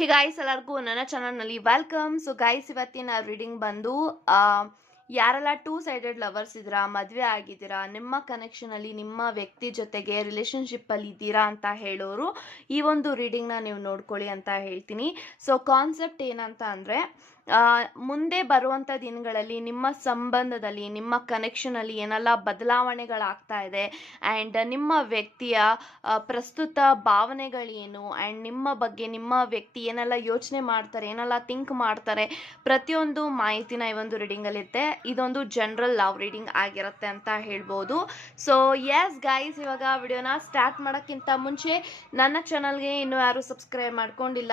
Hey guys ಎಲ್ಲರಿಗೂ ನನ್ನ ಚಾನಲ್ನಲ್ಲಿ ವೆಲ್ಕಮ್ ಸೊ ಗಾಯ್ಸ್ ಇವತ್ತಿನ ರೀಡಿಂಗ್ ಬಂದು ಯಾರೆಲ್ಲ ಟೂ ಸೈಡೆಡ್ ಲವರ್ಸ್ ಇದ್ದೀರಾ, ಮದುವೆ ಆಗಿದ್ದೀರಾ, ನಿಮ್ಮ ಕನೆಕ್ಷನಲ್ಲಿ ನಿಮ್ಮ ವ್ಯಕ್ತಿ ಜೊತೆಗೆ ರಿಲೇಷನ್ಶಿಪ್ಪಲ್ಲಿ ಇದ್ದೀರಾ ಅಂತ ಹೇಳೋರು, ಈ ಒಂದು ರೀಡಿಂಗ್ನ ನೀವು ನೋಡ್ಕೊಳ್ಳಿ ಅಂತ ಹೇಳ್ತೀನಿ. ಸೊ ಕಾನ್ಸೆಪ್ಟ್ ಏನಂತ ಅಂದರೆ ಮುಂದೆ ಬರುವಂಥ ದಿನಗಳಲ್ಲಿ, ನಿಮ್ಮ ಸಂಬಂಧದಲ್ಲಿ, ನಿಮ್ಮ ಕನೆಕ್ಷನಲ್ಲಿ ಏನೆಲ್ಲ ಬದಲಾವಣೆಗಳಾಗ್ತಾ ಇದೆ ಆ್ಯಂಡ್ ನಿಮ್ಮ ವ್ಯಕ್ತಿಯ ಪ್ರಸ್ತುತ ಭಾವನೆಗಳೇನು ಆ್ಯಂಡ್ ನಿಮ್ಮ ಬಗ್ಗೆ ನಿಮ್ಮ ವ್ಯಕ್ತಿ ಏನೆಲ್ಲ ಯೋಚನೆ ಮಾಡ್ತಾರೆ, ಏನೆಲ್ಲ ಥಿಂಕ್ ಮಾಡ್ತಾರೆ, ಪ್ರತಿಯೊಂದು ಮಾಹಿತಿನ ಈ ಒಂದು ರೀಡಿಂಗಲ್ಲಿರುತ್ತೆ ಇದೊಂದು ಜನರಲ್ ಲವ್ ರೀಡಿಂಗ್ ಆಗಿರುತ್ತೆ ಅಂತ ಹೇಳ್ಬೋದು. ಸೊ ಎಸ್ ಗೈಸ್ ಇವಾಗ ವಿಡಿಯೋನ ಸ್ಟಾರ್ಟ್ ಮಾಡೋಕ್ಕಿಂತ ಮುಂಚೆ ನನ್ನ ಚಾನಲ್ಗೆ ಇನ್ನೂ ಯಾರು ಸಬ್ಸ್ಕ್ರೈಬ್ ಮಾಡ್ಕೊಂಡಿಲ್ಲ.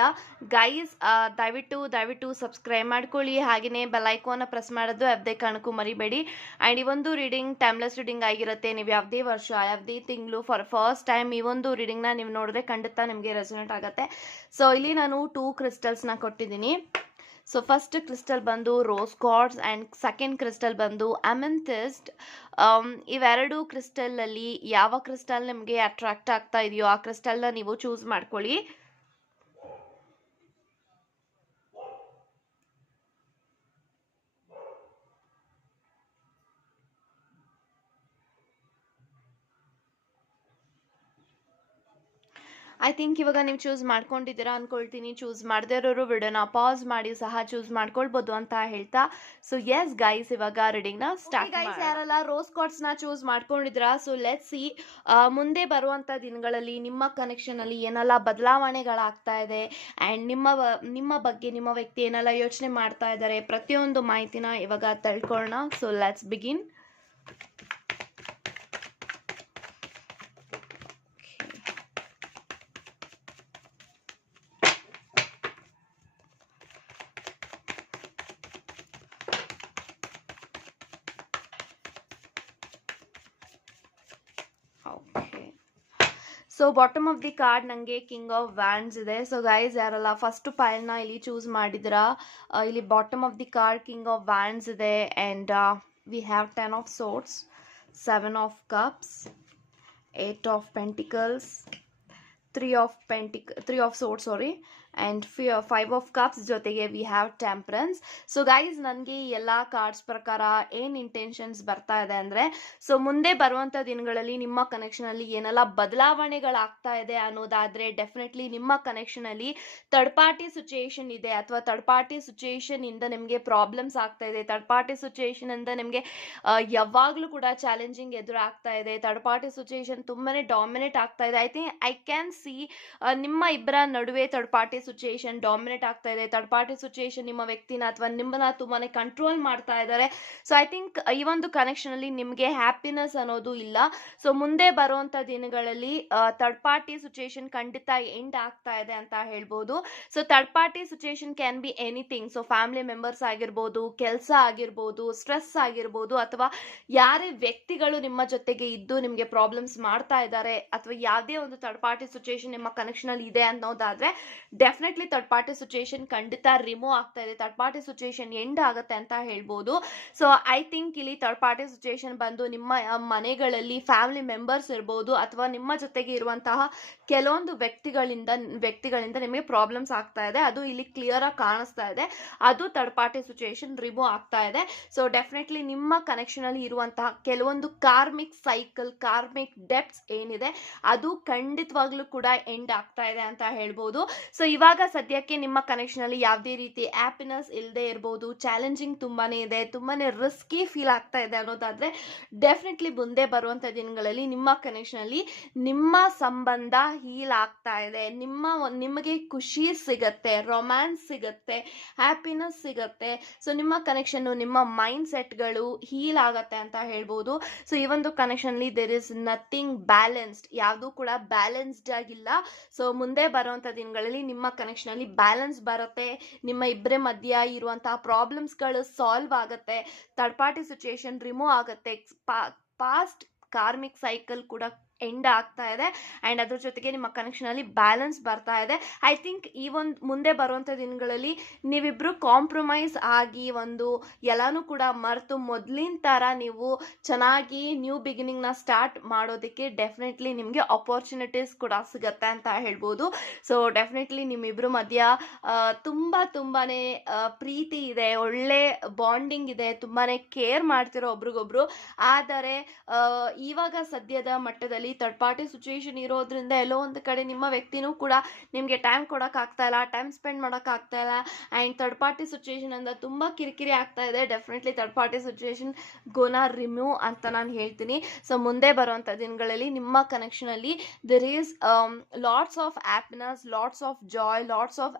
ಗೈಸ್ ದಯವಿಟ್ಟು ದಯವಿಟ್ಟು ಸಬ್ಸ್ಕ್ರೈಬ್ ಮಾಡ್ಕೊಳ್ಳಿ. ಹಾಗೆಯೇ ಬೆಲೈಕೋನ ಪ್ರೆಸ್ ಮಾಡೋದು ಯಾವುದೇ ಕಾರಣಕ್ಕೂ ಮರಿಬೇಡಿ. ಆ್ಯಂಡ್ ಈ ಒಂದು ರೀಡಿಂಗ್ ಟೈಮ್ಲೆಸ್ ರೀಡಿಂಗ್ ಆಗಿರುತ್ತೆ. ನೀವು ಯಾವುದೇ ವರ್ಷ, ಯಾವುದೇ ತಿಂಗಳು ಫಾರ್ ಫಸ್ಟ್ ಟೈಮ್ ಈ ಒಂದು ರೀಡಿಂಗ್ನ ನೀವು ನೋಡಿದ್ರೆ ಖಂಡಿತ ನಿಮಗೆ ರೆಸೊನೇಟ್ ಆಗುತ್ತೆ. ಸೊ ಇಲ್ಲಿ ನಾನು ಟೂ ಕ್ರಿಸ್ಟಲ್ಸ್ನ ಕೊಟ್ಟಿದ್ದೀನಿ. ಸೊ ಫಸ್ಟ್ ಕ್ರಿಸ್ಟಲ್ ಬಂದು rose cards and second crystal ಬಂದು ಅಮೆಂಥಿಸ್ಟ್ ಇವೆರಡು ಕ್ರಿಸ್ಟಲಲ್ಲಿ ಯಾವ ಕ್ರಿಸ್ಟಲ್ ನಿಮಗೆ ಅಟ್ರಾಕ್ಟ್ ಆಗ್ತಾ ಇದೆಯೋ ಆ ಕ್ರಿಸ್ಟಲ್ನ ನೀವು ಚೂಸ್ ಮಾಡ್ಕೊಳ್ಳಿ. ಐ ಥಿಂಕ್ ಇವಾಗ ನೀವು ಚೂಸ್ ಮಾಡ್ಕೊಂಡಿದ್ದೀರಾ ಅನ್ಕೊಳ್ತೀನಿ. ಚೂಸ್ ಮಾಡದೇ ಇರೋರು ವಿಡಿಯೋನ ಪಾಸ್ ಮಾಡಿ ಸಹ ಚೂಸ್ ಮಾಡ್ಕೊಳ್ಬೋದು ಅಂತ ಹೇಳ್ತಾ. ಸೊ ಎಸ್ ಗೈಸ್ ಇವಾಗ ರೀಡಿಂಗ್ನ ಸ್ಟಾರ್ಟ್ ಗೈಸ್ ಯಾರಲ್ಲ ರೋಸ್ ಕಾರ್ಡ್ಸ್ನ ಚೂಸ್ ಮಾಡ್ಕೊಂಡಿದ್ದೀರಾ? ಸೊ ಲೆಟ್ ಸಿ ಮುಂದೆ ಬರುವಂತ ದಿನಗಳಲ್ಲಿ ನಿಮ್ಮ ಕನೆಕ್ಷನ್ ಅಲ್ಲಿ ಏನೆಲ್ಲ ಬದಲಾವಣೆಗಳಾಗ್ತಾ ಇದೆ? ಅಂಡ್ ನಿಮ್ಮ ನಿಮ್ಮ ಬಗ್ಗೆ ನಿಮ್ಮ ವ್ಯಕ್ತಿ ಏನೆಲ್ಲ ಯೋಚನೆ ಮಾಡ್ತಾ ಇದ್ದಾರೆ? ಪ್ರತಿಯೊಂದು ಮಾಹಿತಿನ ಇವಾಗ ತಿಳ್ಕೊಳ್ಳೋಣ. So let's begin okay so bottom of the card ನನಗೆ ಕಿಂಗ್ ಆಫ್ ವ್ಯಾಂಡ್ಸ್ ಇದೆ. ಸೊ ಗೈಸ್ ಯಾರಲ್ಲ ಫಸ್ಟ್ ಪೈಲ್ನ ಇಲ್ಲಿ ಚೂಸ್ ಮಾಡಿದ್ರ ಆ, ಇಲ್ಲಿ bottom of the card king of wands ಇದೆ. And we have ten of swords seven of cups eight of pentacles three of pentacle three of sword sorry and five five of cups ಜೊತೆಗೆ we have temperance so guys ನನಗೆ ಈ ಎಲ್ಲ cards ಪ್ರಕಾರ ಏನು intentions ಬರ್ತಾ ಇದೆ ಅಂದರೆ so ಮುಂದೆ ಬರುವಂಥ ದಿನಗಳಲ್ಲಿ ನಿಮ್ಮ ಕನೆಕ್ಷನಲ್ಲಿ ಏನೆಲ್ಲ ಬದಲಾವಣೆಗಳಾಗ್ತಾ ಇದೆ ಅನ್ನೋದಾದರೆ ಡೆಫಿನೆಟ್ಲಿ ನಿಮ್ಮ ಕನೆಕ್ಷನಲ್ಲಿ ಥರ್ಡ್ ಪಾರ್ಟಿ ಸಿಚುಯೇಷನ್ ಇದೆ ಅಥವಾ ಥರ್ಡ್ ಪಾರ್ಟಿ ಸಿಚುಯೇಷನಿಂದ ನಿಮಗೆ ಪ್ರಾಬ್ಲಮ್ಸ್ ಆಗ್ತಾ ಇದೆ. ಥರ್ಡ್ ಪಾರ್ಟಿ ಸಿಚುಯೇಷನಿಂದ ನಿಮಗೆ ಯಾವಾಗಲೂ ಕೂಡ ಚಾಲೆಂಜಿಂಗ್ ಎದುರಾಗ್ತಾ ಇದೆ. ಥರ್ಡ್ ಪಾರ್ಟಿ ಸಿಚುಯೇಷನ್ ತುಂಬಾ ಡಾಮಿನೇಟ್ ಆಗ್ತಾ ಇದೆ. I think I can see ನಿಮ್ಮ ಇಬ್ಬರ ನಡುವೆ ಥರ್ಡ್ ಪಾರ್ಟಿ ಸಿಚುಯೇಷನ್ ಡಾಮಿನೇಟ್ ಆಗ್ತಾ ಇದೆ. ಥರ್ಡ್ ಪಾರ್ಟಿ ಸಿಚುಯೇಷನ್ ನಿಮ್ಮ ವ್ಯಕ್ತಿನ ಅಥವಾ ನಿಮ್ಮನ್ನ ತುಂಬಾನೇ ಕಂಟ್ರೋಲ್ ಮಾಡ್ತಾ ಇದ್ದಾರೆ. ಸೊ ಐ ಥಿಂಕ್ ಈ ಒಂದು ಕನೆಕ್ಷನ್ ಅಲ್ಲಿ ನಿಮಗೆ ಹ್ಯಾಪಿನೆಸ್ ಅನ್ನೋದು ಇಲ್ಲ. ಸೊ ಮುಂದೆ ಬರುವಂತ ದಿನಗಳಲ್ಲಿ ಥರ್ಡ್ ಪಾರ್ಟಿ ಸಿಚುಯೇಷನ್ ಖಂಡಿತ ಎಂಡ್ ಆಗ್ತಾ ಇದೆ ಅಂತ ಹೇಳ್ಬೋದು. So third party situation can be anything so family members ಆಗಿರ್ಬೋದು, ಕೆಲಸ ಆಗಿರ್ಬೋದು ಸ್ಟ್ರೆಸ್ ಆಗಿರ್ಬೋದು, ಅಥವಾ ಯಾರೇ ವ್ಯಕ್ತಿಗಳು ನಿಮ್ಮ ಜೊತೆಗೆ ಇದ್ದು ನಿಮಗೆ ಪ್ರಾಬ್ಲಮ್ಸ್ ಮಾಡ್ತಾ ಇದ್ದಾರೆ, ಅಥವಾ ಯಾವುದೇ ಒಂದು ಥರ್ಡ್ ಪಾರ್ಟಿ ಸಿಚುಯೇಷನ್ ನಿಮ್ಮ ಕನೆಕ್ಷನಲ್ಲಿ ಇದೆ ಅನ್ನೋದಾದ್ರೆ ಡೆಫಿನೆಟ್ಲಿ ಥರ್ಡ್ ಪಾರ್ಟಿ ಸಿಚುಯೇಷನ್ ಖಂಡಿತ ರಿಮೂವ್ ಆಗ್ತಾ ಇದೆ. ಥರ್ಡ್ ಪಾರ್ಟಿ ಸಿಚುಯೇಷನ್ ಎಂಡ್ ಆಗುತ್ತೆ ಅಂತ ಹೇಳ್ಬೋದು. ಸೊ ಐ ಥಿಂಕ್ ಇಲ್ಲಿ ಥರ್ಡ್ ಪಾರ್ಟಿ ಸಿಚುಯೇಷನ್ ಬಂದು ನಿಮ್ಮ ಮನೆಗಳಲ್ಲಿ ಫ್ಯಾಮಿಲಿ ಮೆಂಬರ್ಸ್ ಇರ್ಬೋದು ಅಥವಾ ನಿಮ್ಮ ಜೊತೆಗೆ ಇರುವಂತಹ ಕೆಲವೊಂದು ವ್ಯಕ್ತಿಗಳಿಂದ ವ್ಯಕ್ತಿಗಳಿಂದ ನಿಮಗೆ ಪ್ರಾಬ್ಲಮ್ಸ್ ಆಗ್ತಾ ಇದೆ. ಅದು ಇಲ್ಲಿ ಕ್ಲಿಯರ್ ಆಗಿ ಕಾಣಿಸ್ತಾ ಇದೆ. ಅದು ಥರ್ಡ್ ಪಾರ್ಟಿ ಸಿಚುಯೇಷನ್ ರಿಮೂವ್ ಆಗ್ತಾ ಇದೆ. ಸೊ ಡೆಫಿನೆಟ್ಲಿ ನಿಮ್ಮ ಕನೆಕ್ಷನ್ ಅಲ್ಲಿ ಇರುವಂತಹ ಕೆಲವೊಂದು ಕಾರ್ಮಿಕ್ ಸೈಕಲ್ ಕಾರ್ಮಿಕ್ ಡೆಪ್ಸ್ ಏನಿದೆ, ಅದು ಖಂಡಿತವಾಗ್ಲೂ ಕೂಡ ಎಂಡ್ ಆಗ್ತಾ ಇದೆ ಅಂತ ಹೇಳ್ಬೋದು. ಸೊ ಇವಾಗ ಸದ್ಯಕ್ಕೆ ನಿಮ್ಮ ಕನೆಕ್ಷನ್ ಅಲ್ಲಿ ಯಾವುದೇ ರೀತಿ ಹ್ಯಾಪಿನೆಸ್ ಇಲ್ಲದೆ ಇರ್ಬೋದು ಚಾಲೆಂಜಿಂಗ್ ತುಂಬಾನೇ ಇದೆ, ತುಂಬಾನೇ ರಿಸ್ಕಿ ಫೀಲ್ ಆಗ್ತಾ ಇದೆ ಅನ್ನೋದಾದ್ರೆ ಡೆಫಿನೆಟ್ಲಿ ಮುಂದೆ ಬರುವಂತ ದಿನಗಳಲ್ಲಿ ನಿಮ್ಮ ಕನೆಕ್ಷನ್ ಅಲ್ಲಿ ನಿಮ್ಮ ಸಂಬಂಧ ಹೀಲ್ ಆಗ್ತಾ ಇದೆ. ನಿಮ್ಮ ನಿಮಗೆ ಖುಷಿ ಸಿಗತ್ತೆ ರೊಮ್ಯಾನ್ಸ್ ಸಿಗತ್ತೆ ಹ್ಯಾಪಿನೆಸ್ ಸಿಗತ್ತೆ. ಸೊ ನಿಮ್ಮ ಕನೆಕ್ಷನ್ ನಿಮ್ಮ ಮೈಂಡ್ ಸೆಟ್ಗಳು ಹೀಲ್ ಆಗತ್ತೆ ಅಂತ ಹೇಳ್ಬೋದು. ಸೊ ಈ ಒಂದು ಕನೆಕ್ಷನ್ ಅಲ್ಲಿ ದೇರ್ ಇಸ್ ನಥಿಂಗ್ ಬ್ಯಾಲೆನ್ಸ್ಡ್ ಯಾವುದು ಕೂಡ ಬ್ಯಾಲೆನ್ಸ್ಡ್ ಆಗಿಲ್ಲ ಸೊ ಮುಂದೆ ಬರುವಂಥ ದಿನಗಳಲ್ಲಿ ನಿಮ್ಮ ಕನೆಕ್ಷನಲ್ಲಿ ಬ್ಯಾಲೆನ್ಸ್ ಬರುತ್ತೆ. ನಿಮ್ಮ ಇಬ್ಬರ ಮಧ್ಯ ಇರುವಂತಹ ಪ್ರಾಬ್ಲಮ್ಸ್ಗಳು ಸಾಲ್ವ್ ಆಗುತ್ತೆ. ಥರ್ಡ್ ಪಾರ್ಟಿ ಸಿಚುಯೇಷನ್ ರಿಮೂವ್ ಆಗುತ್ತೆ. ಪಾಸ್ಟ್ ಕಾರ್ಮಿಕ್ ಸೈಕಲ್ ಕೂಡ ಎಂಡ್ ಆಗ್ತಾ ಇದೆ. ಆ್ಯಂಡ್ ಅದ್ರ ಜೊತೆಗೆ ನಿಮ್ಮ ಕನೆಕ್ಷನಲ್ಲಿ ಬ್ಯಾಲೆನ್ಸ್ ಬರ್ತಾ ಇದೆ. ಐ ಥಿಂಕ್ ಈ ಒಂದು ಮುಂದೆ ಬರುವಂಥ ದಿನಗಳಲ್ಲಿ ನೀವಿಬ್ಬರು ಕಾಂಪ್ರಮೈಸ್ ಆಗಿ ಒಂದು ಎಲ್ಲನೂ ಕೂಡ ಮರೆತು ಮೊದಲಿನ ಥರ ನೀವು ಚೆನ್ನಾಗಿ ನ್ಯೂ ಬಿಗಿನಿಂಗ್ನ ಸ್ಟಾರ್ಟ್ ಮಾಡೋದಕ್ಕೆ ಡೆಫಿನೆಟ್ಲಿ ನಿಮಗೆ ಅಪೋರ್ಚುನಿಟೀಸ್ ಕೂಡ ಸಿಗತ್ತೆ ಅಂತ ಹೇಳ್ಬೋದು. ಸೊ ಡೆಫಿನೆಟ್ಲಿ ನಿಮ್ಮಿಬ್ಬರು ಮಧ್ಯ ತುಂಬ ತುಂಬಾ ಪ್ರೀತಿ ಇದೆ, ಒಳ್ಳೆ ಬಾಂಡಿಂಗ್ ಇದೆ ತುಂಬಾ ಕೇರ್ ಮಾಡ್ತಿರೋ ಒಬ್ರಿಗೊಬ್ರು. ಆದರೆ ಇವಾಗ ಸದ್ಯದ ಮಟ್ಟದಲ್ಲಿ ಥರ್ಡ್ ಪಾರ್ಟಿ ಸಿಚುವೇಶನ್ ಇರೋದ್ರಿಂದ ಎಲ್ಲೋ ಒಂದು ಕಡೆ ನಿಮ್ಮ ವ್ಯಕ್ತಿನೂ ಕೂಡ ನಿಮಗೆ ಟೈಮ್ ಕೊಡೋಕ್ಕಾಗ್ತಾ ಇಲ್ಲ ಟೈಮ್ ಸ್ಪೆಂಡ್ ಮಾಡೋಕ್ಕಾಗ್ತಾ ಇಲ್ಲ ಆ್ಯಂಡ್ ಥರ್ಡ್ ಪಾರ್ಟಿ ಅಂತ ತುಂಬ ಕಿರಿಕಿರಿ ಆಗ್ತಾ ಇದೆ. Definitely third party situation gonna remove ಅಂತ ನಾನು ಹೇಳ್ತೀನಿ. ಸೊ ಮುಂದೆ ಬರುವಂಥ ದಿನಗಳಲ್ಲಿ ನಿಮ್ಮ ಕನೆಕ್ಷನಲ್ಲಿ there is lots of happiness lots of joy lots of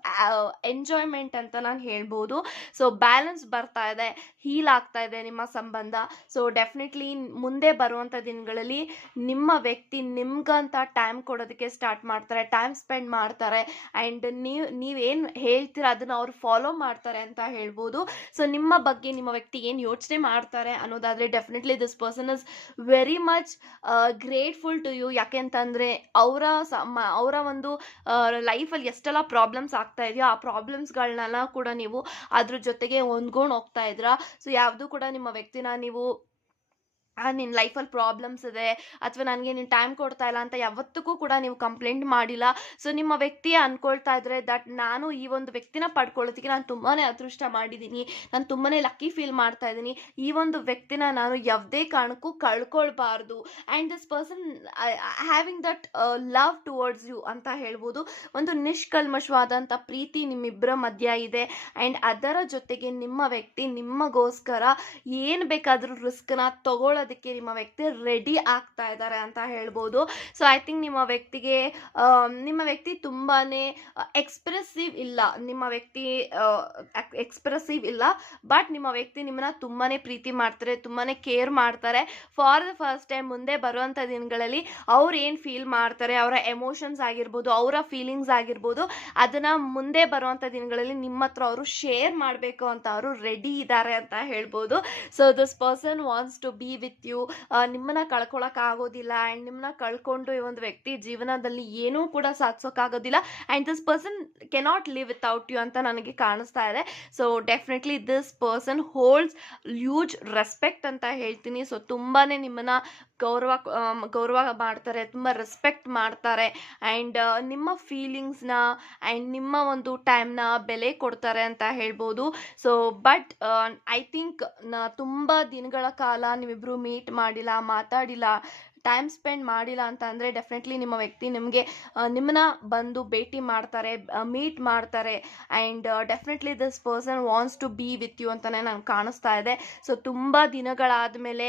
enjoyment ಅಂತ ನಾನು ಹೇಳ್ಬೋದು. ಸೊ ಬ್ಯಾಲೆನ್ಸ್ ಬರ್ತಾ ಇದೆ ಹೀಲ್ ಆಗ್ತಾ ಇದೆ ನಿಮ್ಮ ಸಂಬಂಧ. ಸೊ ಡೆಫಿನೆಟ್ಲಿ ಮುಂದೆ ಬರುವಂಥ ದಿನಗಳಲ್ಲಿ ನಿಮ್ಮ ವ್ಯಕ್ತಿ ನಿಮ್ಗಂತ ಟೈಮ್ ಕೊಡೋದಕ್ಕೆ ಸ್ಟಾರ್ಟ್ ಮಾಡ್ತಾರೆ ಟೈಮ್ ಸ್ಪೆಂಡ್ ಮಾಡ್ತಾರೆ ಆ್ಯಂಡ್ ನೀವು, ನೀವೇನು ಹೇಳ್ತೀರ ಅದನ್ನು ಅವ್ರು ಫಾಲೋ ಮಾಡ್ತಾರೆ ಅಂತ ಹೇಳ್ಬೋದು. ಸೊ ನಿಮ್ಮ ಬಗ್ಗೆ ನಿಮ್ಮ ವ್ಯಕ್ತಿ ಏನು ಯೋಚನೆ ಮಾಡ್ತಾರೆ ಅನ್ನೋದಾದರೆ definitely this person is very much grateful to you ಯಾಕೆಂತಂದರೆ ಅವರ ಅವರ ಒಂದು ಲೈಫಲ್ಲಿ ಎಷ್ಟೆಲ್ಲ ಪ್ರಾಬ್ಲಮ್ಸ್ ಆಗ್ತಾ ಇದೆಯೋ ಆ ಪ್ರಾಬ್ಲಮ್ಸ್ಗಳನ್ನೆಲ್ಲ ಕೂಡ ನೀವು ಅದ್ರ ಜೊತೆಗೆ ಹೊಂದ್ಕೊಂಡು ಹೋಗ್ತಾ ಇದ್ರ ಸೊ ಯಾವುದು ಕೂಡ ನಿಮ್ಮ ವ್ಯಕ್ತಿನ ನೀವು ನಿನ್ನ ಲೈಫಲ್ಲಿ ಪ್ರಾಬ್ಲಮ್ಸ್ ಇದೆ ಅಥವಾ ನನಗೆ ನೀನು ಟೈಮ್ ಕೊಡ್ತಾ ಇಲ್ಲ ಅಂತ ಯಾವತ್ತಿಗೂ ಕೂಡ ನೀವು ಕಂಪ್ಲೇಂಟ್ ಮಾಡಿಲ್ಲ. ಸೊ ನಿಮ್ಮ ವ್ಯಕ್ತಿ ಅಂದ್ಕೊಳ್ತಾ ಇದ್ರೆ ದಟ್ ನಾನು ಈ ಒಂದು ವ್ಯಕ್ತಿನ ಪಡ್ಕೊಳ್ಳೋದಕ್ಕೆ ನಾನು ತುಂಬಾ ಅದೃಷ್ಟ ಮಾಡಿದ್ದೀನಿ ನಾನು ತುಂಬಾ ಲಕ್ಕಿ ಫೀಲ್ ಮಾಡ್ತಾ ಇದ್ದೀನಿ. ಈ ಒಂದು ವ್ಯಕ್ತಿನ ನಾನು ಯಾವುದೇ ಕಾರಣಕ್ಕೂ ಕಳ್ಕೊಳ್ಬಾರ್ದು. And this person having that love towards you ಅಂತ ಹೇಳ್ಬೋದು. ಒಂದು ನಿಷ್ಕಲ್ಮಶವಾದಂಥ ಪ್ರೀತಿ ನಿಮ್ಮಿಬ್ಬರ ಮಧ್ಯ ಇದೆ. ಆ್ಯಂಡ್ ಅದರ ಜೊತೆಗೆ ನಿಮ್ಮ ವ್ಯಕ್ತಿ ನಿಮ್ಮಗೋಸ್ಕರ ಏನು ಬೇಕಾದರೂ ರಿಸ್ಕ್ನ ತಗೊಳ್ಳೋದಕ್ಕೆ ನಿಮ್ಮ ವ್ಯಕ್ತಿ ರೆಡಿ ಆಗ್ತಾ ಇದ್ದಾರೆ ಅಂತ ಹೇಳ್ಬೋದು. ಸೊ ಐ ಥಿಂಕ್ ನಿಮ್ಮ ವ್ಯಕ್ತಿಗೆ ನಿಮ್ಮ ವ್ಯಕ್ತಿ ತುಂಬಾ ಎಕ್ಸ್ಪ್ರೆಸಿವ್ ಇಲ್ಲ. ನಿಮ್ಮ ವ್ಯಕ್ತಿ ಎಕ್ಸ್ಪ್ರೆಸಿವ್ ಇಲ್ಲ. ಬಟ್ ನಿಮ್ಮ ವ್ಯಕ್ತಿ ನಿಮ್ಮನ್ನ ತುಂಬಾ ಪ್ರೀತಿ ಮಾಡ್ತಾರೆ ತುಂಬಾ ಕೇರ್ ಮಾಡ್ತಾರೆ. ಫಾರ್ ದ ಫಸ್ಟ್ ಟೈಮ್ ಮುಂದೆ ಬರುವಂಥ ದಿನಗಳಲ್ಲಿ ಅವ್ರು ಏನು ಫೀಲ್ ಮಾಡ್ತಾರೆ, ಅವರ ಎಮೋಷನ್ಸ್ ಆಗಿರ್ಬೋದು, ಅವರ ಫೀಲಿಂಗ್ಸ್ ಆಗಿರ್ಬೋದು, ಅದನ್ನು ಮುಂದೆ ಬರುವಂಥ ದಿನಗಳಲ್ಲಿ ನಿಮ್ಮ ಹತ್ರ ಅವರು ಶೇರ್ ಮಾಡಬೇಕು ಅಂತ ಅವರು ರೆಡಿ ಇದ್ದಾರೆ ಅಂತ ಹೇಳ್ಬೋದು. So this person wants to be with you ನಿಮ್ಮನ್ನ ಕಳ್ಕೊಳಕ್ ಆಗೋದಿಲ್ಲ ಆ್ಯಂಡ್ ನಿಮ್ಮನ್ನ ಕಳ್ಕೊಂಡು ಈ ಒಂದು ವ್ಯಕ್ತಿ ಜೀವನದಲ್ಲಿ ಏನೂ ಕೂಡ ಸಾಧಿಸೋಕ್ಕಾಗೋದಿಲ್ಲ and this person cannot live without you ಅಂತ ನನಗೆ ಕಾಣಿಸ್ತಾ ಇದೆ. So definitely this person holds huge respect ಅಂತ ಹೇಳ್ತೀನಿ. ಸೊ ತುಂಬಾ ನಿಮ್ಮನ್ನ ಗೌರವ ಗೌರವ ಮಾಡ್ತಾರೆ, ತುಂಬ ರೆಸ್ಪೆಕ್ಟ್ ಮಾಡ್ತಾರೆ ಆ್ಯಂಡ್ ನಿಮ್ಮ ಫೀಲಿಂಗ್ಸ್ನ ಆ್ಯಂಡ್ ನಿಮ್ಮ ಒಂದು ಟೈಮ್ನ ಬೆಲೆ ಕೊಡ್ತಾರೆ ಅಂತ ಹೇಳ್ಬೋದು. ಸೊ ಬಟ್ ಐ ಥಿಂಕ್ ತುಂಬ ದಿನಗಳ ಕಾಲ ನೀವಿಬ್ಬರು ಮೀಟ್ ಮಾಡಿಲ್ಲ ಮಾತಾಡಿಲ್ಲ. ಟೈಮ್ ಸ್ಪೆಂಡ್ ಮಾಡಿಲ್ಲ ಅಂತ ಅಂದರೆ ಡೆಫಿನೆಟ್ಲಿ ನಿಮ್ಮ ವ್ಯಕ್ತಿ ನಿಮಗೆ ನಿಮ್ಮನ್ನ ಬಂದು ಭೇಟಿ ಮಾಡ್ತಾರೆ ಮೀಟ್ ಮಾಡ್ತಾರೆ and definitely this person wants to be with you ಅಂತಲೇ ನಾನು ಕಾಣಿಸ್ತಾ ಇದೆ. ಸೊ ತುಂಬ ದಿನಗಳಾದಮೇಲೆ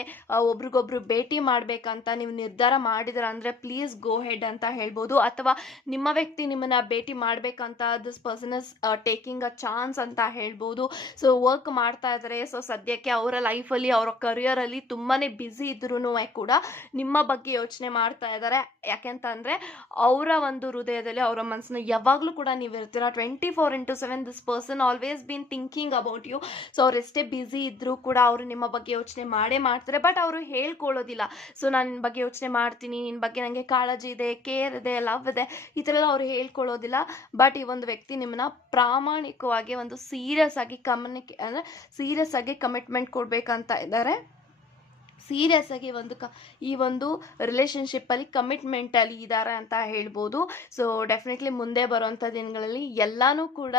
ಒಬ್ರಿಗೊಬ್ರು ಭೇಟಿ ಮಾಡಬೇಕಂತ ನೀವು ನಿರ್ಧಾರ ಮಾಡಿದ್ರ ಅಂದರೆ ಪ್ಲೀಸ್ ಗೋ ಹೆಡ್ ಅಂತ ಹೇಳ್ಬೋದು. ಅಥವಾ ನಿಮ್ಮ ವ್ಯಕ್ತಿ ನಿಮ್ಮನ್ನ ಭೇಟಿ ಮಾಡಬೇಕಂತ this person is taking a chance ಅಂತ ಹೇಳ್ಬೋದು. ಸೊ ವರ್ಕ್ ಮಾಡ್ತಾ ಇದ್ದಾರೆ ಸೊ ಸದ್ಯಕ್ಕೆ ಅವರ ಲೈಫಲ್ಲಿ ಅವರ ಕರಿಯರಲ್ಲಿ ತುಂಬಾ ಬ್ಯುಸಿ ಇದ್ರೂ ಕೂಡ ನಿಮ್ಮ ಬಗ್ಗೆ ಯೋಚನೆ ಮಾಡ್ತಾ ಇದ್ದಾರೆ ಯಾಕೆಂತಂದರೆ ಅವರ ಒಂದು ಹೃದಯದಲ್ಲಿ, ಅವರ ಮನಸ್ಸನ್ನು ಯಾವಾಗಲೂ ಕೂಡ ನೀವು ಇರ್ತೀರ. Twenty four into seven this person always been thinking about you so ಅವ್ರು ಎಷ್ಟೇ ಬ್ಯುಸಿ ಇದ್ದರೂ ಕೂಡ ಅವರು ನಿಮ್ಮ ಬಗ್ಗೆ ಯೋಚನೆ ಮಾಡೇ ಮಾಡ್ತಾರೆ. ಬಟ್ ಅವರು ಹೇಳ್ಕೊಳ್ಳೋದಿಲ್ಲ. ಸೊ ನಾನು ನಿನ್ನ ಬಗ್ಗೆ ಯೋಚನೆ ಮಾಡ್ತೀನಿ ನಿನ್ನ ಬಗ್ಗೆ ನನಗೆ ಕಾಳಜಿ ಇದೆ ಕೇರ್ ಇದೆ ಲವ್ ಇದೆ. ಈ ಥರ ಎಲ್ಲ ಅವ್ರು ಹೇಳ್ಕೊಳ್ಳೋದಿಲ್ಲ. ಬಟ್ ಈ ಒಂದು ವ್ಯಕ್ತಿ ನಿಮ್ಮನ್ನ ಪ್ರಾಮಾಣಿಕವಾಗಿ ಒಂದು ಸೀರಿಯಸ್ ಆಗಿ ಕಮ್ಯುನಿಕೇ ಅಂದರೆ ಸೀರಿಯಸ್ ಆಗಿ ಕಮಿಟ್ಮೆಂಟ್ ಕೊಡಬೇಕಂತ ಇದ್ದಾರೆ ಸೀರಿಯಸ್ ಆಗಿ ಒಂದು ಕ ಈ ಒಂದು ರಿಲೇಷನ್ಶಿಪ್ಪಲ್ಲಿ ಕಮಿಟ್ಮೆಂಟಲ್ಲಿ ಇದ್ದಾರೆ ಅಂತ ಹೇಳ್ಬೋದು. ಸೊ ಡೆಫಿನೆಟ್ಲಿ ಮುಂದೆ ಬರುವಂಥ ದಿನಗಳಲ್ಲಿ ಎಲ್ಲನೂ ಕೂಡ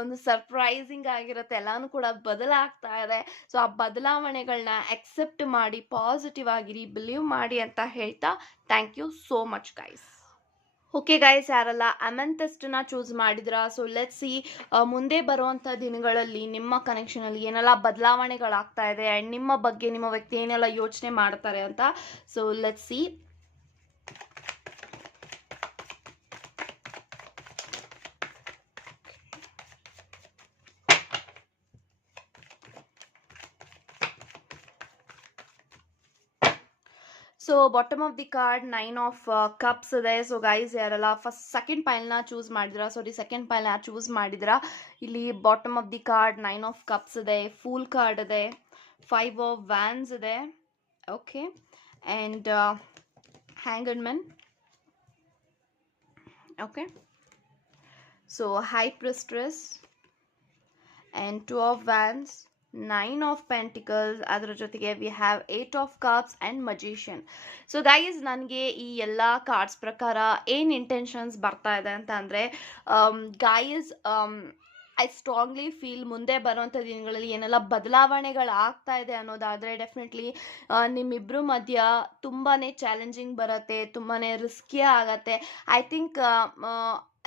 ಒಂದು ಸರ್ಪ್ರೈಸಿಂಗ್ ಆಗಿರುತ್ತೆ. ಎಲ್ಲನೂ ಕೂಡ ಬದಲಾಗ್ತಾ ಇದೆ. ಸೊ ಆ ಬದಲಾವಣೆಗಳನ್ನ ಅಕ್ಸೆಪ್ಟ್ ಮಾಡಿ ಪಾಸಿಟಿವ್ ಆಗಿರಿ ಬಿಲೀವ್ ಮಾಡಿ ಅಂತ ಹೇಳ್ತಾ thank you so much guys okay guys ಯಾರಲ್ಲ ಅಮೆಂಥೆಸ್ಟನ್ನ ಚೂಸ್ ಮಾಡಿದ್ರ. ಸೊ ಲೆಟ್ ಸಿ ಮುಂದೆ ಬರುವಂಥ ದಿನಗಳಲ್ಲಿ ನಿಮ್ಮ ಕನೆಕ್ಷನಲ್ಲಿ ಏನೆಲ್ಲ ಬದಲಾವಣೆಗಳಾಗ್ತಾ ಇದೆ ಆ್ಯಂಡ್ ನಿಮ್ಮ ಬಗ್ಗೆ ನಿಮ್ಮ ವ್ಯಕ್ತಿ ಏನೆಲ್ಲ ಯೋಚನೆ ಮಾಡ್ತಾರೆ ಅಂತ. So let see so bottom of the card nine of cups ಇದೆ ಸೊ ಗೈಸ್ ಯಾರೆಲ್ಲ ಫಸ್ಟ್ ಸೆಕೆಂಡ್ ಪೈಲ್ನ ಚೂಸ್ ಮಾಡಿದ್ರ ಸಾರಿ ಸೆಕೆಂಡ್ ಪೈಲ್ನ ಚೂಸ್ ಮಾಡಿದ್ರ ಇಲ್ಲಿ bottom of the card nine of cups ಇದೆ ಫೂಲ್ ಕಾರ್ಡ್ ಇದೆ ಫೈವ್ ಆಫ್ ವ್ಯಾನ್ಸ್ ಇದೆ okay and hanged man. Okay. So, high priestess. And two of wands nine of pentacles. ಅದರ ಜೊತೆಗೆ we have eight of cards and magician so guys ನನಗೆ ಈ ಎಲ್ಲ cards ಪ್ರಕಾರ ಏನು ಇಂಟೆನ್ಷನ್ಸ್ ಬರ್ತಾ ಇದೆ ಅಂತ ಅಂದರೆ ಗೈಸ್ ಐ ಸ್ಟ್ರಾಂಗ್ಲಿ ಫೀಲ್ ಮುಂದೆ ಬರುವಂಥ ದಿನಗಳಲ್ಲಿ ಏನೆಲ್ಲ ಬದಲಾವಣೆಗಳು ಆಗ್ತಾ ಇದೆ ಅನ್ನೋದಾದರೆ ಡೆಫಿನೆಟ್ಲಿ ನಿಮ್ಮಿಬ್ಬರು ಮಧ್ಯ ತುಂಬಾ ಚಾಲೆಂಜಿಂಗ್ ಬರುತ್ತೆ ತುಂಬಾ ರಿಸ್ಕಿಯೇ ಆಗತ್ತೆ. ಐ ಥಿಂಕ್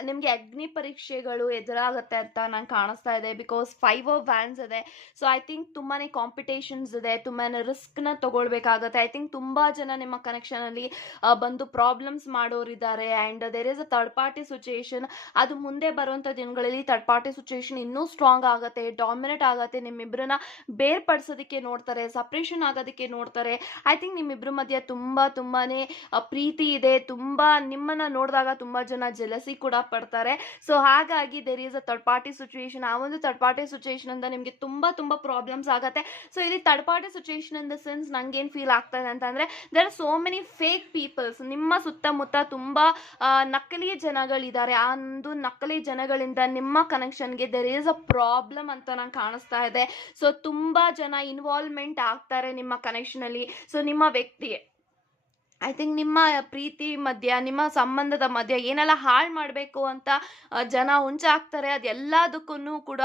ನಿಮಗೆ ಅಗ್ನಿ ಪರೀಕ್ಷೆಗಳು ಎದುರಾಗುತ್ತೆ ಅಂತ ನಂಗೆ ಕಾಣಿಸ್ತಾ ಇದೆ ಬಿಕಾಸ್ ಫೈವ್ ಆಫ್ ವ್ಯಾನ್ಸ್ ಇದೆ. ಸೊ ಐ ಥಿಂಕ್ ತುಂಬಾ ಕಾಂಪಿಟೇಷನ್ಸ್ ಇದೆ ತುಂಬಾ ರಿಸ್ಕ್ನ ತೊಗೊಳ್ಬೇಕಾಗತ್ತೆ. ಐ ಥಿಂಕ್ ತುಂಬ ಜನ ನಿಮ್ಮ ಕನೆಕ್ಷನಲ್ಲಿ ಬಂದು problems ಮಾಡೋರಿದ್ದಾರೆ and there is a third party situation ಅದು ಮುಂದೆ ಬರುವಂಥ ದಿನಗಳಲ್ಲಿ ಥರ್ಡ್ ಪಾರ್ಟಿ ಸಿಚುಯೇಷನ್ ಇನ್ನೂ ಸ್ಟ್ರಾಂಗ್ ಆಗುತ್ತೆ ಡಾಮಿನೇಟ್ ಆಗುತ್ತೆ. ನಿಮ್ಮಿಬ್ಬರನ್ನ ಬೇರ್ಪಡಿಸೋದಕ್ಕೆ ನೋಡ್ತಾರೆ ಸಪ್ರೇಷನ್ ಆಗೋದಕ್ಕೆ ನೋಡ್ತಾರೆ. ಐ ಥಿಂಕ್ ನಿಮ್ಮಿಬ್ಬರ ಮಧ್ಯೆ ತುಂಬ ತುಂಬಾ ಪ್ರೀತಿ ಇದೆ. ತುಂಬ ನಿಮ್ಮನ್ನು ನೋಡಿದಾಗ ತುಂಬ ಜನ ಜಲಸಿ ಕೂಡ ಪಡ್ತಾರೆ ಸೊ ಹಾಗಾಗಿ there is a third party situation ಆ ಒಂದು ಥರ್ಡ್ ಪಾರ್ಟಿ ಸಿಚುಯೇಷನ್ ಅಂತ ನಿಮಗೆ ತುಂಬ ತುಂಬ ಪ್ರಾಬ್ಲಮ್ಸ್ ಆಗುತ್ತೆ. ಸೊ ಇಲ್ಲಿ third party situation in the sense ನಂಗೇನು ಫೀಲ್ ಆಗ್ತಾ ಇದೆ ಅಂತಂದರೆ there are so many fake peoples ನಿಮ್ಮ ಸುತ್ತಮುತ್ತ ತುಂಬ ನಕಲಿ ಜನಗಳಿದ್ದಾರೆ. ಆ ಒಂದು ನಕಲಿ ಜನಗಳಿಂದ ನಿಮ್ಮ ಕನೆಕ್ಷನ್ಗೆ ದೇರ್ ಈಸ್ ಅ ಪ್ರಾಬ್ಲಮ್ ಅಂತ ನಂಗೆ ಕಾಣಿಸ್ತಾ ಇದೆ. ಸೊ ತುಂಬ ಜನ ಇನ್ವಾಲ್ವ್ಮೆಂಟ್ ಆಗ್ತಾರೆ ನಿಮ್ಮ ಕನೆಕ್ಷನಲ್ಲಿ ಸೊ ನಿಮ್ಮ ವ್ಯಕ್ತಿ ಐ ಥಿಂಕ್ ನಿಮ್ಮ ಪ್ರೀತಿ ಮಧ್ಯ, ನಿಮ್ಮ ಸಂಬಂಧದ ಮಧ್ಯ ಏನೆಲ್ಲ ಹಾಳು ಮಾಡಬೇಕು ಅಂತ ಜನ ಹುಂಚಾಕ್ತಾರೆ ಅದೆಲ್ಲದಕ್ಕೂ ಕೂಡ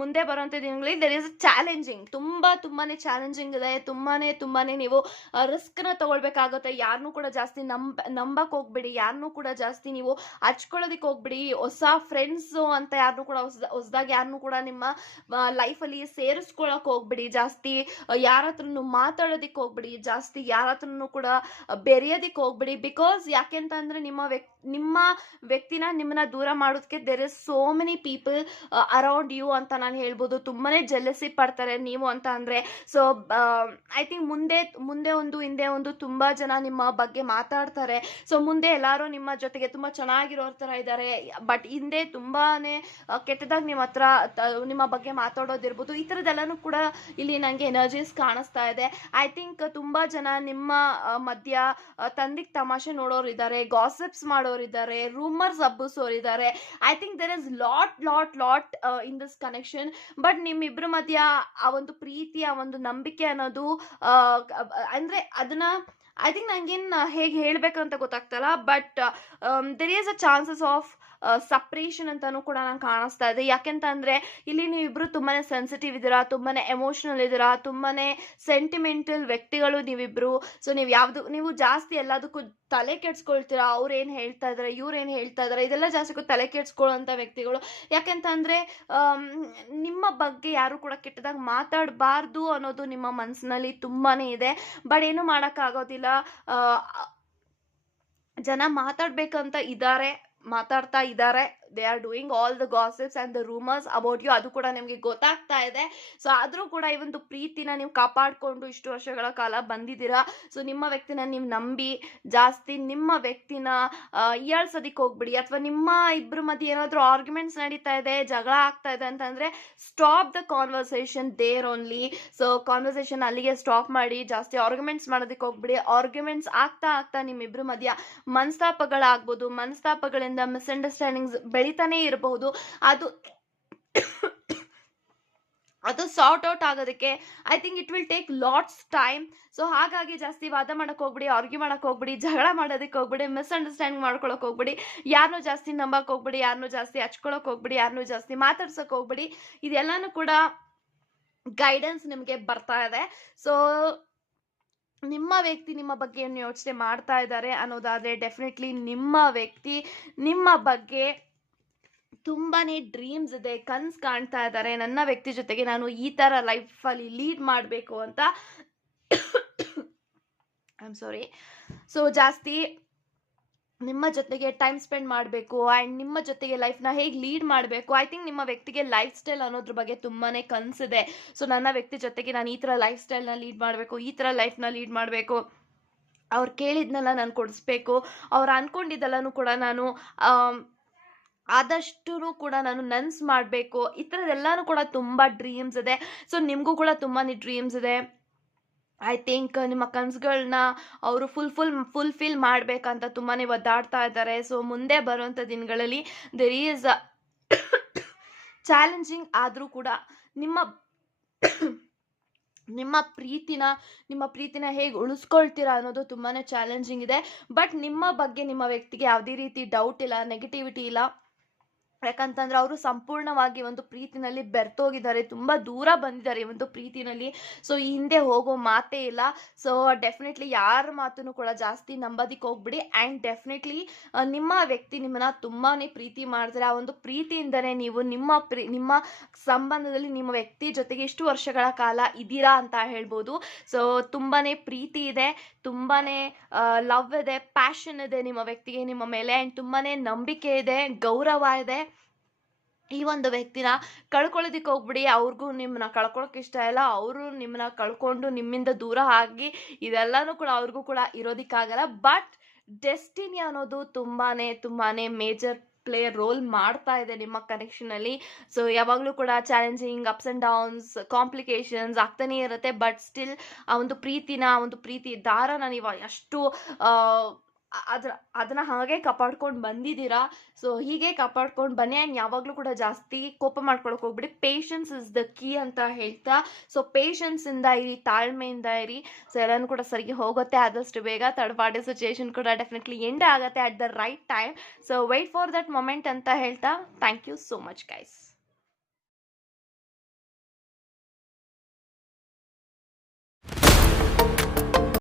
ಮುಂದೆ ಬರುವಂಥ ದಿನಗಳಲ್ಲಿ ದೆರ್ ಇಸ್ ಚಾಲೆಂಜಿಂಗ್ ತುಂಬ ತುಂಬಾ ಚಾಲೆಂಜಿಂಗ್ ಇದೆ. ತುಂಬಾ ತುಂಬಾ ನೀವು ರಿಸ್ಕ್ನ ತಗೊಳ್ಬೇಕಾಗುತ್ತೆ. ಯಾರನ್ನೂ ಕೂಡ ಜಾಸ್ತಿ ನಂಬ ನಂಬಕ್ಕೆ ಹೋಗ್ಬಿಡಿ. ಯಾರನ್ನೂ ಕೂಡ ಜಾಸ್ತಿ ನೀವು ಹಚ್ಕೊಳ್ಳೋದಕ್ಕೆ ಹೋಗ್ಬಿಡಿ. ಹೊಸ ಫ್ರೆಂಡ್ಸು ಅಂತ ಯಾರನ್ನೂ ಕೂಡ ಹೊಸ ಹೊಸದಾಗಿ ಯಾರನ್ನೂ ಕೂಡ ನಿಮ್ಮ ಲೈಫಲ್ಲಿ ಸೇರಿಸ್ಕೊಳಕ್ಕೆ ಹೋಗ್ಬಿಡಿ. ಜಾಸ್ತಿ ಯಾರ ಹತ್ರನೂ ಮಾತಾಡೋದಕ್ಕೆ ಹೋಗ್ಬಿಡಿ. ಜಾಸ್ತಿ ಯಾರ ಹತ್ರನೂ ಕೂಡ ಬೆರೆಯೋದಕ್ಕೆ ಹೋಗ್ಬಿಡಿ. ಬಿಕಾಸ್ ಯಾಕೆಂತಂದ್ರೆ ನಿಮ್ಮ ವ್ಯಕ್ತಿ ನಿಮ್ಮ ವ್ಯಕ್ತಿನ ನಿಮ್ಮನ್ನ ದೂರ ಮಾಡೋದಕ್ಕೆ there is so many people around you ಅಂತ ನಾನು ಹೇಳ್ಬೋದು. ತುಂಬಾ ಜೆಲಸಿ ಪಡ್ತಾರೆ ನೀವು ಅಂತ ಅಂದರೆ. ಸೊ ಐ ಥಿಂಕ್ ಮುಂದೆ ಮುಂದೆ ಒಂದು, ಹಿಂದೆ ಒಂದು ತುಂಬ ಜನ ನಿಮ್ಮ ಬಗ್ಗೆ ಮಾತಾಡ್ತಾರೆ. ಸೊ ಮುಂದೆ ಎಲ್ಲರೂ ನಿಮ್ಮ ಜೊತೆಗೆ ತುಂಬ ಚೆನ್ನಾಗಿರೋರ ಥರ ಇದ್ದಾರೆ ಬಟ್ ಹಿಂದೆ ತುಂಬಾ ಕೆಟ್ಟದಾಗಿ ನಿಮ್ಮ ಹತ್ರ ನಿಮ್ಮ ಬಗ್ಗೆ ಮಾತಾಡೋದಿರ್ಬೋದು. ಈ ಥರದ್ದೆಲ್ಲನೂ ಕೂಡ ಇಲ್ಲಿ ನನಗೆ ಎನರ್ಜೀಸ್ ಕಾಣಿಸ್ತಾ ಇದೆ. ಐ ಥಿಂಕ್ ತುಂಬ ಜನ ನಿಮ್ಮ ಮಧ್ಯ ತಂದಿಗೆ ತಮಾಷೆ ನೋಡೋರು ಇದ್ದಾರೆ ಗಾಸಿಪ್ಸ್ ಮಾಡೋರಿದ್ದಾರೆ rumours ಹಬ್ಬಿಸೋರಿದ್ದಾರೆ I think there is lot lot lot in this connection but ನಿಮ್ಮಿಬ್ಬರ ಮಧ್ಯ ಆ ಒಂದು ಪ್ರೀತಿ, ಆ ಒಂದು ನಂಬಿಕೆ ಅನ್ನೋದು ಅಂದ್ರೆ ಅದನ್ನ ಐ ಥಿಂಕ್ ನಂಗೇನು ಹೇಗೆ ಹೇಳಬೇಕಂತ ಗೊತ್ತಾಗ್ತಲ್ಲ. But there is a chances of separation ಅಂತಾನು ಕೂಡ ನಂಗೆ ಕಾಣಿಸ್ತಾ ಇದೆ. ಯಾಕೆಂತ ಅಂದ್ರೆ ಇಲ್ಲಿ ಇಬ್ರು ತುಂಬಾನೇ ಸೆನ್ಸಿಟಿವ್ ಇದ್ದೀರಾ, ತುಂಬಾನೇ ಎಮೋಷನಲ್ ಇದ್ದೀರಾ, ತುಂಬಾನೇ ಸೆಂಟಿಮೆಂಟಲ್ ವ್ಯಕ್ತಿಗಳು ನೀವಿಬ್ರು. ಸೊ ನೀವು ಯಾವುದು, ನೀವು ಜಾಸ್ತಿ ಎಲ್ಲದಕ್ಕೂ ತಲೆ ಕೆಡ್ಸ್ಕೊಳ್ತೀರಾ, ಅವ್ರು ಏನು ಹೇಳ್ತಾ ಇದ್ದಾರೆ ಇವ್ರು ಏನು ಹೇಳ್ತಾ ಇದ್ದಾರೆ ಇದೆಲ್ಲ ಜಾಸ್ತಿ ತಲೆ ಕೆಡ್ಸ್ಕೊಳ್ಳೋಂಥ ವ್ಯಕ್ತಿಗಳು. ಯಾಕೆಂತಂದರೆ ನಿಮ್ಮ ಬಗ್ಗೆ ಯಾರು ಕೂಡ ಕೆಟ್ಟದಾಗ ಮಾತಾಡಬಾರ್ದು ಅನ್ನೋದು ನಿಮ್ಮ ಮನಸ್ಸಿನಲ್ಲಿ ತುಂಬಾ ಇದೆ. ಬಟ್ ಏನು ಮಾಡೋಕ್ಕಾಗೋದಿಲ್ಲ. ಜನ ಮಾತಾಡ್ಬೇಕಂತ ಇದ್ದಾರೆ. ಮಾತಾಡ್ತಾ ಇದ್ದಾರೆ. They are doing all the gossips and the rumours about you ಅದು ಕೂಡ ನಿಮಗೆ ಗೊತ್ತಾಗ್ತಾ ಇದೆ. ಸೊ ಆದರೂ ಕೂಡ ಈ ಒಂದು ಪ್ರೀತಿನ ನೀವು ಕಾಪಾಡಿಕೊಂಡು ಇಷ್ಟು ವರ್ಷಗಳ ಕಾಲ ಬಂದಿದ್ದೀರಾ? ಸೊ ನಿಮ್ಮ ವ್ಯಕ್ತಿನ ನೀವು ನಂಬಿ, ಜಾಸ್ತಿ ನಿಮ್ಮ ವ್ಯಕ್ತಿನ ಇಯಾಳ್ಸೋದಿಕ್ಕೆ ಹೋಗ್ಬಿಡಿ. ಅಥವಾ ನಿಮ್ಮ ಇಬ್ಬರ ಮಧ್ಯೆ ಏನಾದರೂ ಆರ್ಗ್ಯುಮೆಂಟ್ಸ್ ನಡೀತಾ ಇದೆ, ಜಗಳ ಆಗ್ತಾ ಇದೆ ಅಂತಂದರೆ stop the conversation there only so conversation ಅಲ್ಲಿಗೆ ಸ್ಟಾಪ್ ಮಾಡಿ, ಜಾಸ್ತಿ ಆರ್ಗ್ಯುಮೆಂಟ್ಸ್ ಮಾಡೋದಕ್ಕೆ ಹೋಗ್ಬಿಡಿ. ಆರ್ಗ್ಯುಮೆಂಟ್ಸ್ ಆಗ್ತಾ ಆಗ್ತಾ ನಿಮ್ಮಿಬ್ಬರ ಮಧ್ಯ ಮನಸ್ತಾಪಗಳಾಗ್ಬೋದು ಮನಸ್ತಾಪಗಳಿಂದ ಮಿಸ್ಅಂಡರ್ಸ್ಟ್ಯಾಂಡಿಂಗ್ಸ್ ಬೆಳಿತಾನೇ ಇರಬಹುದು. ಅದು ಅದು ಸಾರ್ಟ್ ಔಟ್ ಆಗೋದಕ್ಕೆ I think it will take lots time so ಹಾಗಾಗಿ ಜಾಸ್ತಿ ವಾದ ಮಾಡೋಕೆ ಹೋಗ್ಬಿಡಿ ಆರ್ಗ್ಯೂ ಮಾಡಕ್ಕೆ ಹೋಗ್ಬಿಡಿ, ಜಗಳ ಮಾಡೋದಕ್ಕೆ ಹೋಗ್ಬಿಡಿ ಮಿಸ್ಅಂಡರ್ಸ್ಟ್ಯಾಂಡ್ ಮಾಡ್ಕೊಳಕ್ಕೆ ಹೋಗ್ಬಿಡಿ ಯಾರನ್ನೂ ಜಾಸ್ತಿ ನಂಬಕ್ಕೆ ಹೋಗ್ಬಿಡಿ ಯಾರನ್ನೂ ಜಾಸ್ತಿ ಹಚ್ಕೊಳಕ್ಕೆ ಹೋಗ್ಬಿಡಿ ಯಾರನ್ನೂ ಜಾಸ್ತಿ ಮಾತಾಡ್ಸೋಕೆ ಹೋಗ್ಬಿಡಿ, ಇದೆಲ್ಲನೂ ಕೂಡ ಗೈಡೆನ್ಸ್ ನಿಮಗೆ ಬರ್ತಾ ಇದೆ. ಸೊ ನಿಮ್ಮ ವ್ಯಕ್ತಿ ನಿಮ್ಮ ಬಗ್ಗೆ ಏನು ಯೋಚನೆ ಮಾಡ್ತಾ ಇದ್ದಾರೆ ಅನ್ನೋದಾದರೆ ಡೆಫಿನೆಟ್ಲಿ ನಿಮ್ಮ ವ್ಯಕ್ತಿ ನಿಮ್ಮ ಬಗ್ಗೆ ತುಂಬಾನೇ ಡ್ರೀಮ್ಸ್ ಇದೆ, ಕನ್ಸ್ ಕಾಣ್ತಾ ಇದ್ದಾರೆ ನನ್ನ ವ್ಯಕ್ತಿ ಜೊತೆಗೆ ನಾನು ಈ ಥರ ಲೈಫಲ್ಲಿ ಲೀಡ್ ಮಾಡಬೇಕು ಅಂತ. ಐ ಆಮ್ ಸಾರಿ ಸೊ ಜಾಸ್ತಿ ನಿಮ್ಮ ಜೊತೆಗೆ ಟೈಮ್ ಸ್ಪೆಂಡ್ ಮಾಡಬೇಕು ಆ್ಯಂಡ್ ನಿಮ್ಮ ಜೊತೆಗೆ ಲೈಫ್ನ ಹೇಗೆ ಲೀಡ್ ಮಾಡಬೇಕು ಐ ಥಿಂಕ್ ನಿಮ್ಮ ವ್ಯಕ್ತಿಗೆ ಲೈಫ್ ಸ್ಟೈಲ್ ಅನ್ನೋದ್ರ ಬಗ್ಗೆ ತುಂಬಾ ಕನಸಿದೆ ಸೊ ನನ್ನ ವ್ಯಕ್ತಿ ಜೊತೆಗೆ ನಾನು ಈ ಥರ ಲೈಫ್ ಸ್ಟೈಲ್ನ ಲೀಡ್ ಮಾಡಬೇಕು, ಈ ಥರ ಲೈಫ್ನ ಲೀಡ್ ಮಾಡಬೇಕು. ಅವ್ರು ಕೇಳಿದ್ನೆಲ್ಲ ನಾನು ಕೊಡಿಸ್ಬೇಕು. ಅವ್ರು ಅಂದ್ಕೊಂಡಿದ್ದೆಲ್ಲನೂ ಕೂಡ ನಾನು ಆದಷ್ಟು ಕೂಡ ನಾನು ನನ್ಸ್ ಮಾಡಬೇಕು. ಈ ಥರದ್ದೆಲ್ಲನೂ ಕೂಡ ತುಂಬ ಡ್ರೀಮ್ಸ್ ಇದೆ. ಸೊ ನಿಮಗೂ ಕೂಡ ತುಂಬಾ ಡ್ರೀಮ್ಸ್ ಇದೆ. ಐ ಥಿಂಕ್ ನಿಮ್ಮ ಕನ್ಸುಗಳನ್ನ ಅವರು ಫುಲ್ ಫುಲ್ ಫುಲ್ಫಿಲ್ ಮಾಡಬೇಕಂತ ತುಂಬಾ ಒದ್ದಾಡ್ತಾ ಇದ್ದಾರೆ. ಸೊ ಮುಂದೆ ಬರುವಂಥ ದಿನಗಳಲ್ಲಿ ದೆರ್ ಈಸ್ ಚಾಲೆಂಜಿಂಗ್ ಆದರೂ ಕೂಡ ನಿಮ್ಮ ನಿಮ್ಮ ಪ್ರೀತಿನ ನಿಮ್ಮ ಪ್ರೀತಿನ ಹೇಗೆ ಉಳಿಸ್ಕೊಳ್ತೀರಾ ಅನ್ನೋದು ತುಂಬಾ ಚಾಲೆಂಜಿಂಗ್ ಇದೆ. ಬಟ್ ನಿಮ್ಮ ಬಗ್ಗೆ ನಿಮ್ಮ ವ್ಯಕ್ತಿಗೆ ಯಾವುದೇ ರೀತಿ ಡೌಟ್ ಇಲ್ಲ ನೆಗೆಟಿವಿಟಿ ಇಲ್ಲ. ಯಾಕಂತಂದ್ರೆ ಅವರು ಸಂಪೂರ್ಣವಾಗಿ ಒಂದು ಪ್ರೀತಿನಲ್ಲಿ ಬೆರ್ತೋಗಿದ್ದಾರೆ ತುಂಬ ದೂರ ಬಂದಿದ್ದಾರೆ ಒಂದು ಪ್ರೀತಿನಲ್ಲಿ. ಸೊ ಈ ಹಿಂದೆ ಹೋಗೋ ಮಾತೇ ಇಲ್ಲ. ಸೊ ಡೆಫಿನೆಟ್ಲಿ ಯಾರ ಮಾತನ್ನು ಕೂಡ ಜಾಸ್ತಿ ನಂಬೋದಿಕ್ಕೆ ಹೋಗ್ಬಿಡಿ. ಆ್ಯಂಡ್ ಡೆಫಿನೆಟ್ಲಿ ನಿಮ್ಮ ವ್ಯಕ್ತಿ ನಿಮ್ಮನ್ನ ತುಂಬಾ ಪ್ರೀತಿ ಮಾಡ್ತಾರೆ. ಆ ಒಂದು ಪ್ರೀತಿಯಿಂದನೇ ನೀವು ನಿಮ್ಮ ಪ್ರೀ, ನಿಮ್ಮ ಸಂಬಂಧದಲ್ಲಿ ನಿಮ್ಮ ವ್ಯಕ್ತಿ ಜೊತೆಗೆ ಇಷ್ಟು ವರ್ಷಗಳ ಕಾಲ ಇದ್ದೀರಾ ಅಂತ ಹೇಳ್ಬೋದು. ಸೊ ತುಂಬಾ ಪ್ರೀತಿ ಇದೆ ತುಂಬಾ ಲವ್ ಇದೆ ಪ್ಯಾಷನ್ ಇದೆ ನಿಮ್ಮ ವ್ಯಕ್ತಿಗೆ ನಿಮ್ಮ ಮೇಲೆ. ಆ್ಯಂಡ್ ತುಂಬಾ ನಂಬಿಕೆ ಇದೆ, ಗೌರವ ಇದೆ. ಈ ಒಂದು ವ್ಯಕ್ತಿನ ಕಳ್ಕೊಳ್ಳೋದಕ್ಕೆ ಹೋಗ್ಬಿಡಿ. ಅವ್ರಿಗೂ ನಿಮ್ಮನ್ನ ಕಳ್ಕೊಳಕ್ಕೆ ಇಷ್ಟ ಇಲ್ಲ. ಅವರು ನಿಮ್ಮನ್ನ ಕಳ್ಕೊಂಡು ನಿಮ್ಮಿಂದ ದೂರ ಆಗಿ ಇದೆಲ್ಲನೂ ಕೂಡ ಅವ್ರಿಗೂ ಕೂಡ ಇರೋದಿಕ್ಕಾಗಲ್ಲ. ಬಟ್ ಡೆಸ್ಟಿನಿ ಅನ್ನೋದು ತುಂಬಾ ತುಂಬಾ ಮೇಜರ್ ಪ್ಲೇ ರೋಲ್ ಮಾಡ್ತಾ ಇದೆ ನಿಮ್ಮ ಕನೆಕ್ಷನಲ್ಲಿ ಸೊ ಯಾವಾಗಲೂ ಕೂಡ challenging ups and downs complications ಆಗ್ತಾನೇ ಇರುತ್ತೆ. ಬಟ್ ಸ್ಟಿಲ್ ಆ ಒಂದು ಪ್ರೀತಿನ ಒಂದು ಪ್ರೀತಿ ದಾರನ ನೀವು ಎಷ್ಟು ಅದ್ರ, ಅದನ್ನ ಹಾಗೆ ಕಾಪಾಡ್ಕೊಂಡು ಬಂದಿದ್ದೀರಾ? ಸೊ ಹೀಗೆ ಕಾಪಾಡ್ಕೊಂಡು ಬನ್ನಿ. ಆ್ಯಂಡ್ ಯಾವಾಗಲೂ ಕೂಡ ಜಾಸ್ತಿ ಕೋಪ ಮಾಡ್ಕೊಳಕ್ಕೆ ಹೋಗ್ಬಿಡಿ. ಪೇಷನ್ಸ್ ಇಸ್ ದ ಕೀ ಅಂತ ಹೇಳ್ತಾ. ಸೊ ಪೇಷನ್ಸಿಂದ ಇರಿ, ತಾಳ್ಮೆಯಿಂದ ಇರಿ. ಸೊ ಎಲ್ಲನೂ ಕೂಡ ಸರಿಗೆ ಹೋಗುತ್ತೆ. ಆದಷ್ಟು ಬೇಗ ತಡಪಾಡಿ ಸಿಚುಯೇಷನ್ ಕೂಡ ಡೆಫಿನೆಟ್ಲಿ ಎಂಡ್ ಆಗುತ್ತೆ at the right time so wait for that moment ಅಂತ ಹೇಳ್ತಾ. Thank you so much guys